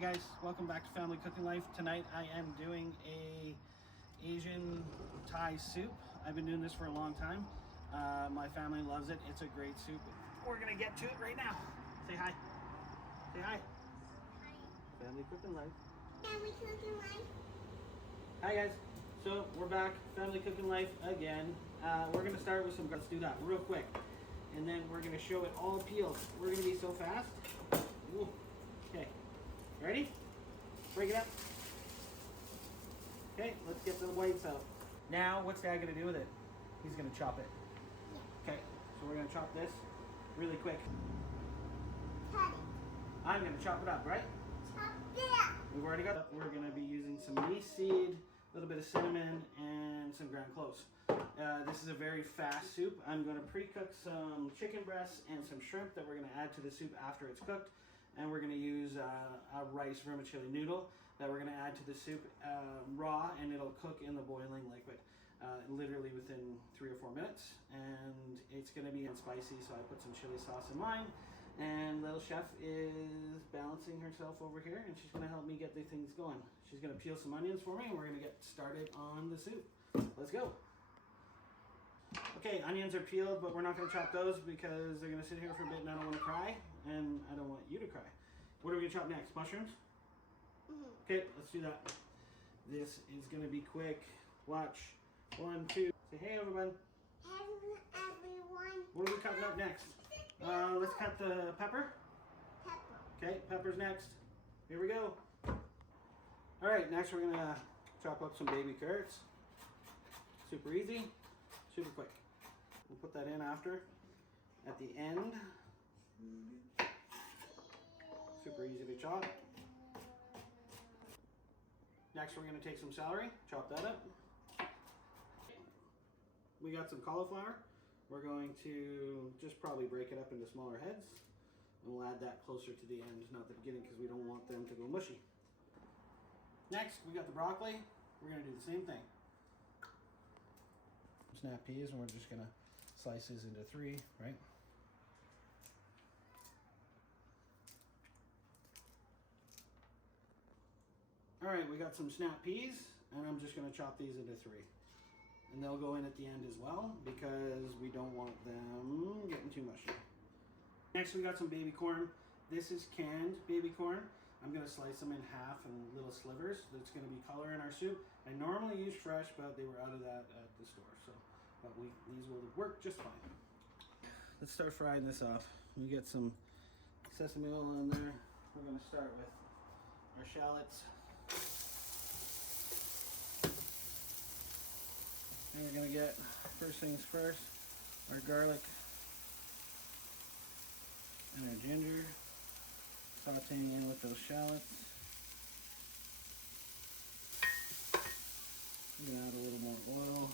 Hey guys, welcome back to Family Cooking Life. Tonight I am doing a Asian Thai soup. I've been doing this for a long time. My family loves it. It's a great soup. We're gonna get to it right now. Say hi. Say hi. Hi. Family Cooking Life. Family Cooking Life. Hi guys. So we're back, Family Cooking Life again. We're gonna start with some. Let's do that real quick, and then we're gonna show it all peeled. We're gonna be so fast. Ooh. Okay. Ready? Break it up. Okay, let's get the whites out. Now, what's Dad gonna do with it? He's gonna chop it. Yeah. Okay, so we're gonna chop this really quick. Cut it. I'm gonna chop it up, right? Chop it up. We've already got. We're gonna be using some anise seed, a little bit of cinnamon, and some ground cloves. This is a very fast soup. I'm gonna pre-cook some chicken breasts and some shrimp that we're gonna add to the soup after it's cooked. And we're going to use a rice vermicelli noodle that we're going to add to the soup raw, and it'll cook in the boiling liquid literally within 3 or 4 minutes. And it's going to be spicy, so I put some chili sauce in mine. And little chef is balancing herself over here, and she's going to help me get the things going. She's going to peel some onions for me, and we're going to get started on the soup. Let's go. Okay, onions are peeled, but we're not going to chop those because they're going to sit here for a bit and I don't want to cry, and I don't want you to cry. What are we going to chop next? Mushrooms? Mm-hmm. Okay, let's do that. This is going to be quick. Watch. 1, 2. Say hey, everyone. Hello, everyone. What are we cutting up next? Let's cut the pepper. Pepper. Okay, pepper's next. Here we go. All right, next we're going to chop up some baby carrots. Super easy. Super quick. We'll put that in after, at the end. Super easy to chop. Next we're going to take some celery, chop that up. We got some cauliflower. We're going to just probably break it up into smaller heads, and we'll add that closer to the end, not the beginning, because we don't want them to go mushy. Next we got the broccoli. We're going to do the same thing. Snap peas, and we're just gonna slice these into 3, right? All right, we got some snap peas, and I'm just gonna chop these into 3. And they'll go in at the end as well, because we don't want them getting too mushy. Next, we got some baby corn. This is canned baby corn. I'm gonna slice them in half in little slivers. That's gonna be color in our soup. I normally use fresh, but they were out of that at the store, so but these will work just fine. Let's start frying this off. We get some sesame oil in there. We're gonna start with our shallots. And we're gonna get, first things first, our garlic and our ginger. Sauteing in with those shallots. I'm gonna add a little more oil.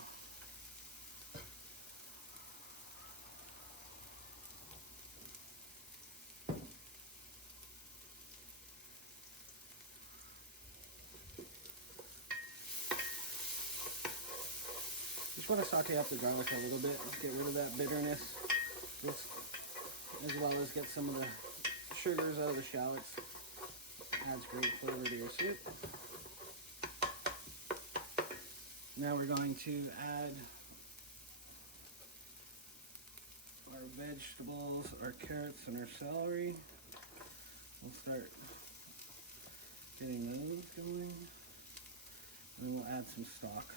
Just want to saute up the garlic a little bit, get rid of that bitterness, as well as get some of the sugars out of the shallots. Adds great flavor to your soup. Now we're going to add our vegetables, our carrots, and our celery. We'll start getting those going. And then we'll add some stock.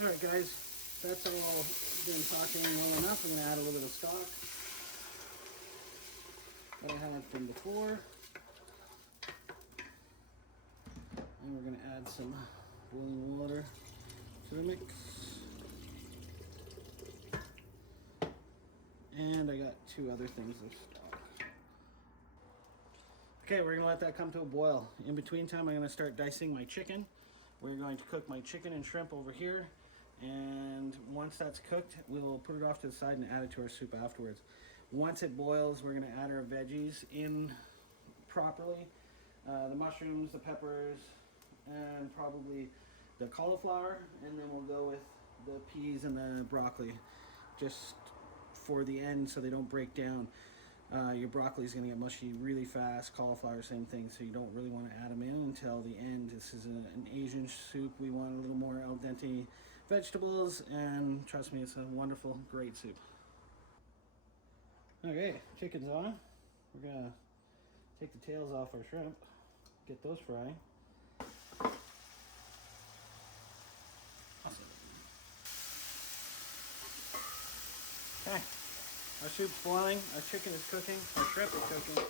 Alright guys, that's all been sauteing well enough. I'm going to add a little bit of stock that I had from before. And we're going to add some boiling water to the mix. And I got 2 other things of stock. Okay, we're going to let that come to a boil. In between time, I'm going to start dicing my chicken. We're going to cook my chicken and shrimp over here. And once that's cooked, we'll put it off to the side and add it to our soup afterwards. Once it boils, we're going to add our veggies in properly. The mushrooms, the peppers, and probably the cauliflower. And then we'll go with the peas and the broccoli. Just for the end so they don't break down. Your broccoli is going to get mushy really fast. Cauliflower, same thing. So you don't really want to add them in until the end. This is an Asian soup. We want a little more al dente vegetables, and trust me, it's a wonderful, great soup. Okay, chicken's on. We're gonna take the tails off our shrimp, get those frying. Awesome. Okay, our soup's boiling, our chicken is cooking, our shrimp is cooking.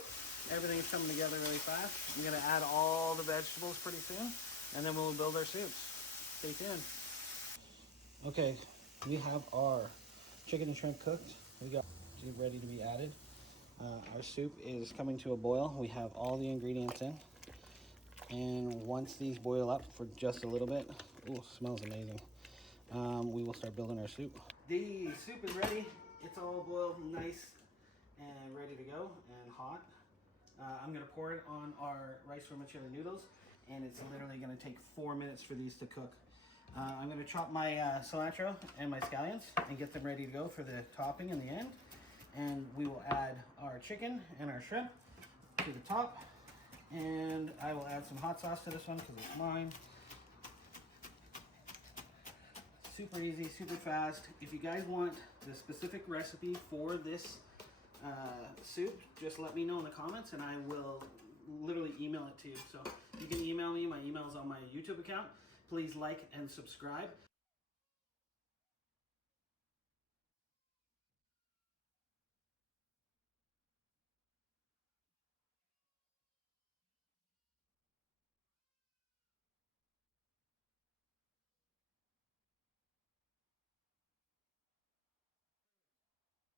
Everything's coming together really fast. I'm gonna add all the vegetables pretty soon, and then we'll build our soups. Stay tuned. Okay, we have our chicken and shrimp cooked. We got it ready to be added. Our soup is coming to a boil. We have all the ingredients in. And once these boil up for just a little bit, ooh, smells amazing, we will start building our soup. The soup is ready. It's all boiled nice and ready to go and hot. I'm gonna pour it on our rice vermicelli noodles, and it's literally gonna take 4 minutes for these to cook. I'm gonna chop my cilantro and my scallions and get them ready to go for the topping in the end. And we will add our chicken and our shrimp to the top. And I will add some hot sauce to this one because it's mine. Super easy, super fast. If you guys want the specific recipe for this soup, just let me know in the comments and I will literally email it to you. So you can email me. My email is on my YouTube account. Please like and subscribe.